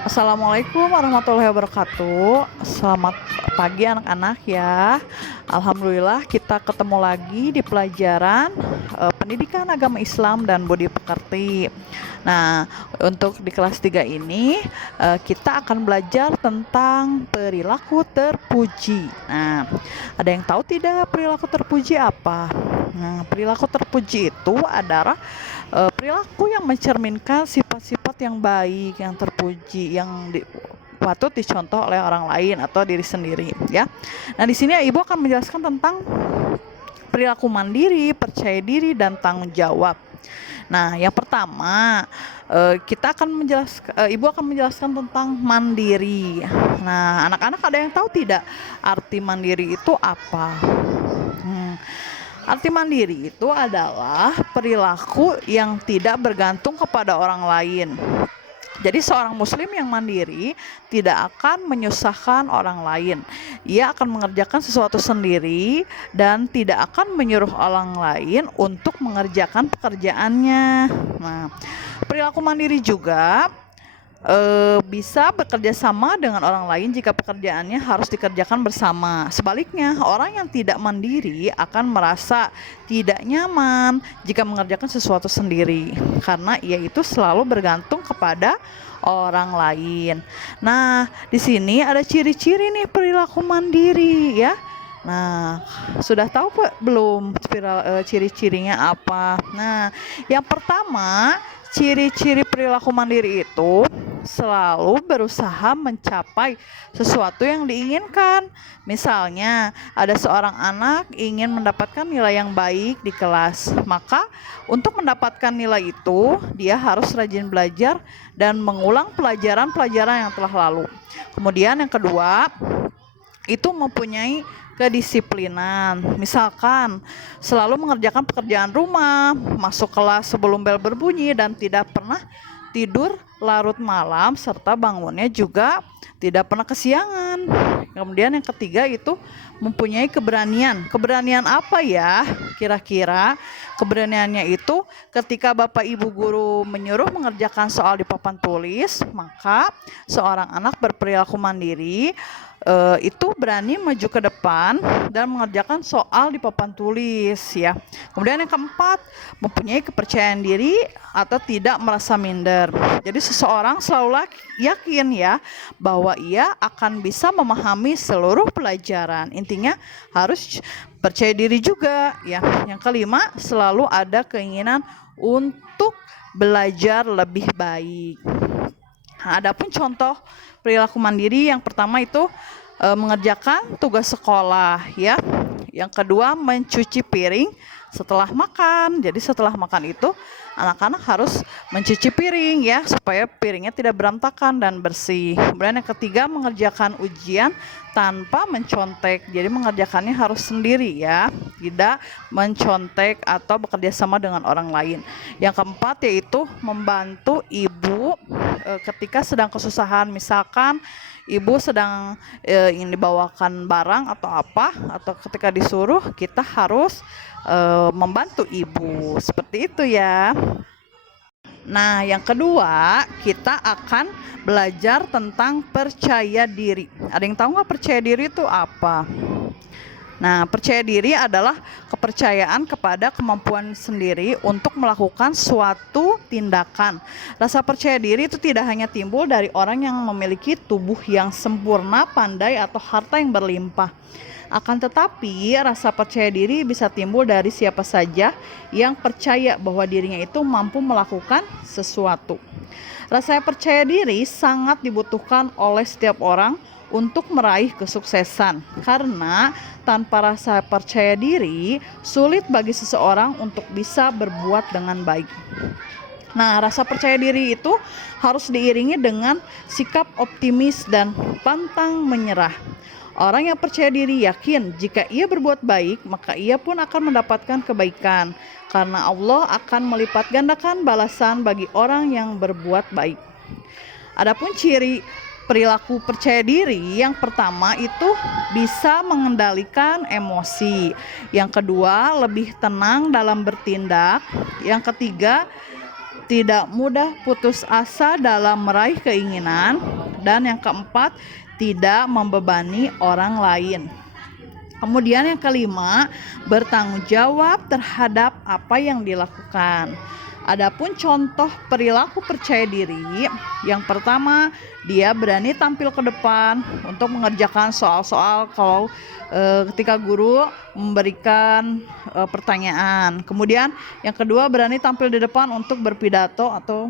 Assalamualaikum warahmatullahi wabarakatuh. Selamat pagi anak-anak ya. Alhamdulillah kita ketemu lagi di pelajaran Pendidikan Agama Islam dan Budi Pekerti. Nah, untuk di kelas 3 ini kita akan belajar tentang perilaku terpuji. Nah, ada yang tahu tidak perilaku terpuji apa? Nah, perilaku terpuji itu adalah perilaku yang mencerminkan sifat-sifat yang baik, yang terpuji, patut dicontoh oleh orang lain atau diri sendiri, ya. Nah, di sini Ibu akan menjelaskan tentang perilaku mandiri, percaya diri, dan tanggung jawab. Nah, yang pertama, Ibu akan menjelaskan tentang mandiri. Nah, anak-anak ada yang tahu tidak arti mandiri itu apa? Arti mandiri itu adalah perilaku yang tidak bergantung kepada orang lain. Jadi seorang muslim yang mandiri tidak akan menyusahkan orang lain. Ia akan mengerjakan sesuatu sendiri dan tidak akan menyuruh orang lain untuk mengerjakan pekerjaannya. Nah, perilaku mandiri juga bisa bekerja sama dengan orang lain jika pekerjaannya harus dikerjakan bersama. Sebaliknya, orang yang tidak mandiri akan merasa tidak nyaman jika mengerjakan sesuatu sendiri, karena ia itu selalu bergantung kepada orang lain. Nah, di sini ada ciri-ciri nih perilaku mandiri ya. Nah, sudah tahu belum ciri-cirinya apa? Nah, yang pertama, ciri-ciri perilaku mandiri itu selalu berusaha mencapai sesuatu yang diinginkan. Misalnya, ada seorang anak ingin mendapatkan nilai yang baik di kelas, maka untuk mendapatkan nilai itu, dia harus rajin belajar dan mengulang pelajaran-pelajaran yang telah lalu. Kemudian yang kedua, itu mempunyai kedisiplinan. Misalkan selalu mengerjakan pekerjaan rumah, masuk kelas sebelum bel berbunyi, dan tidak pernah tidur larut malam, serta bangunnya juga tidak pernah kesiangan. Kemudian yang ketiga itu mempunyai keberanian. Keberanian apa ya? Kira-kira keberaniannya itu ketika Bapak Ibu guru menyuruh mengerjakan soal di papan tulis, maka seorang anak berperilaku mandiri itu berani maju ke depan dan mengerjakan soal di papan tulis ya. Kemudian yang keempat, mempunyai kepercayaan diri atau tidak merasa minder. Jadi seseorang selalu yakin ya bahwa ia akan bisa memahami seluruh pelajaran. Intinya harus percaya diri juga ya. Yang kelima, selalu ada keinginan untuk belajar lebih baik. Nah, adapun contoh perilaku mandiri yang pertama itu mengerjakan tugas sekolah ya. Yang kedua, mencuci piring setelah makan. Jadi setelah makan itu anak-anak harus mencuci piring ya, supaya piringnya tidak berantakan dan bersih. Kemudian yang ketiga, mengerjakan ujian tanpa mencontek. Jadi mengerjakannya harus sendiri ya, tidak mencontek atau bekerja sama dengan orang lain. Yang keempat yaitu membantu ibu ketika sedang kesusahan. Misalkan ibu sedang ingin dibawakan barang atau apa, atau ketika disuruh, kita harus membantu ibu. Seperti itu ya. Nah, yang kedua, kita akan belajar tentang percaya diri. Ada yang tahu nggak percaya diri itu apa? Nah, percaya diri adalah kepercayaan kepada kemampuan sendiri untuk melakukan suatu tindakan. Rasa percaya diri itu tidak hanya timbul dari orang yang memiliki tubuh yang sempurna, pandai, atau harta yang berlimpah. Akan tetapi, rasa percaya diri bisa timbul dari siapa saja yang percaya bahwa dirinya itu mampu melakukan sesuatu. Rasa percaya diri sangat dibutuhkan oleh setiap orang untuk meraih kesuksesan, karena tanpa rasa percaya diri sulit bagi seseorang untuk bisa berbuat dengan baik. Nah, rasa percaya diri itu harus diiringi dengan sikap optimis dan pantang menyerah. Orang yang percaya diri yakin jika ia berbuat baik, maka ia pun akan mendapatkan kebaikan, karena Allah akan melipat gandakan balasan bagi orang yang berbuat baik. Adapun ciri perilaku percaya diri, yang pertama itu bisa mengendalikan emosi. Yang kedua, lebih tenang dalam bertindak. Yang ketiga, tidak mudah putus asa dalam meraih keinginan, dan yang keempat, tidak membebani orang lain. Kemudian yang kelima, bertanggung jawab terhadap apa yang dilakukan. Adapun contoh perilaku percaya diri, yang pertama, dia berani tampil ke depan untuk mengerjakan soal-soal kalau ketika guru memberikan pertanyaan. Kemudian yang kedua, berani tampil di depan untuk berpidato atau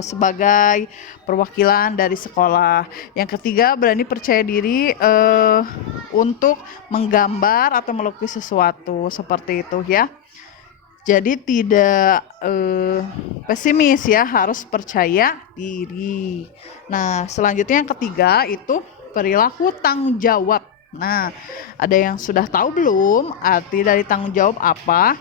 sebagai perwakilan dari sekolah. Yang ketiga, berani percaya diri untuk menggambar atau melukis sesuatu, seperti itu ya. Jadi tidak pesimis ya, harus percaya diri. Nah, selanjutnya yang ketiga itu perilaku tanggung jawab. Nah, ada yang sudah tahu belum arti dari tanggung jawab apa?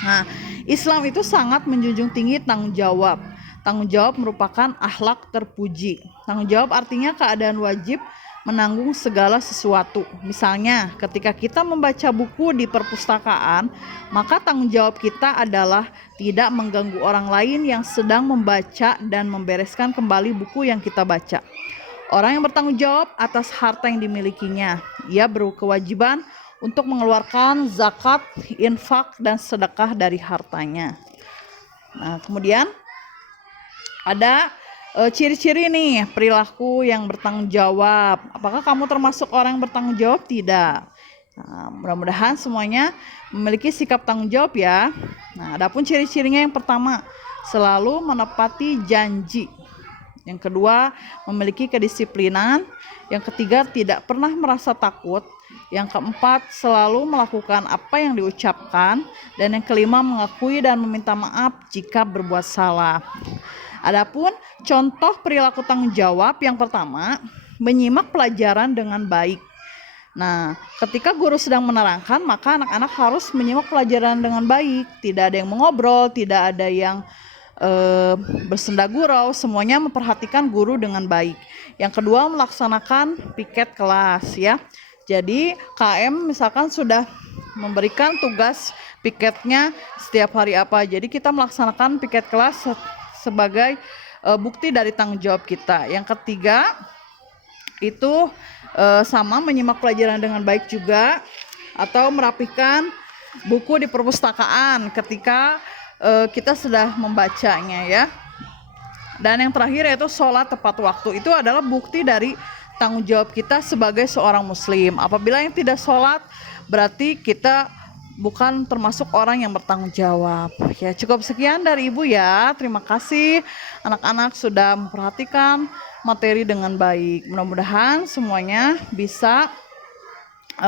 Nah, Islam itu sangat menjunjung tinggi tanggung jawab. Tanggung jawab merupakan akhlak terpuji. Tanggung jawab artinya keadaan wajib menanggung segala sesuatu. Misalnya, ketika kita membaca buku di perpustakaan, maka tanggung jawab kita adalah tidak mengganggu orang lain yang sedang membaca dan membereskan kembali buku yang kita baca. Orang yang bertanggung jawab atas harta yang dimilikinya, ia berkewajiban untuk mengeluarkan zakat, infak, dan sedekah dari hartanya. Nah, kemudian ada ciri-ciri nih perilaku yang bertanggung jawab. Apakah kamu termasuk orang yang bertanggung jawab? Tidak. Nah, mudah-mudahan semuanya memiliki sikap tanggung jawab ya. Nah, adapun ciri-cirinya, yang pertama, selalu menepati janji. Yang kedua, memiliki kedisiplinan. Yang ketiga, tidak pernah merasa takut. Yang keempat, selalu melakukan apa yang diucapkan. Dan yang kelima, mengakui dan meminta maaf jika berbuat salah. Adapun contoh perilaku tanggung jawab, yang pertama, menyimak pelajaran dengan baik. Nah, ketika guru sedang menerangkan, maka anak-anak harus menyimak pelajaran dengan baik. Tidak ada yang mengobrol, tidak ada yang bersenda gurau, semuanya memperhatikan guru dengan baik. Yang kedua, melaksanakan piket kelas ya. Jadi KM misalkan sudah memberikan tugas piketnya setiap hari apa, jadi kita melaksanakan piket kelas sebagai bukti dari tanggung jawab kita. Yang ketiga itu sama menyimak pelajaran dengan baik juga, atau merapihkan buku di perpustakaan ketika kita sudah membacanya ya. Dan yang terakhir yaitu sholat tepat waktu. Itu adalah bukti dari tanggung jawab kita sebagai seorang muslim. Apabila yang tidak sholat, berarti kita bukan termasuk orang yang bertanggung jawab. Ya, cukup sekian dari Ibu ya. Terima kasih anak-anak sudah memperhatikan materi dengan baik. Mudah-mudahan semuanya bisa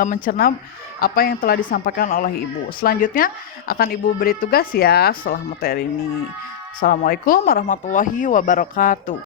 mencerna apa yang telah disampaikan oleh Ibu. Selanjutnya akan Ibu beri tugas ya setelah materi ini. Assalamualaikum warahmatullahi wabarakatuh.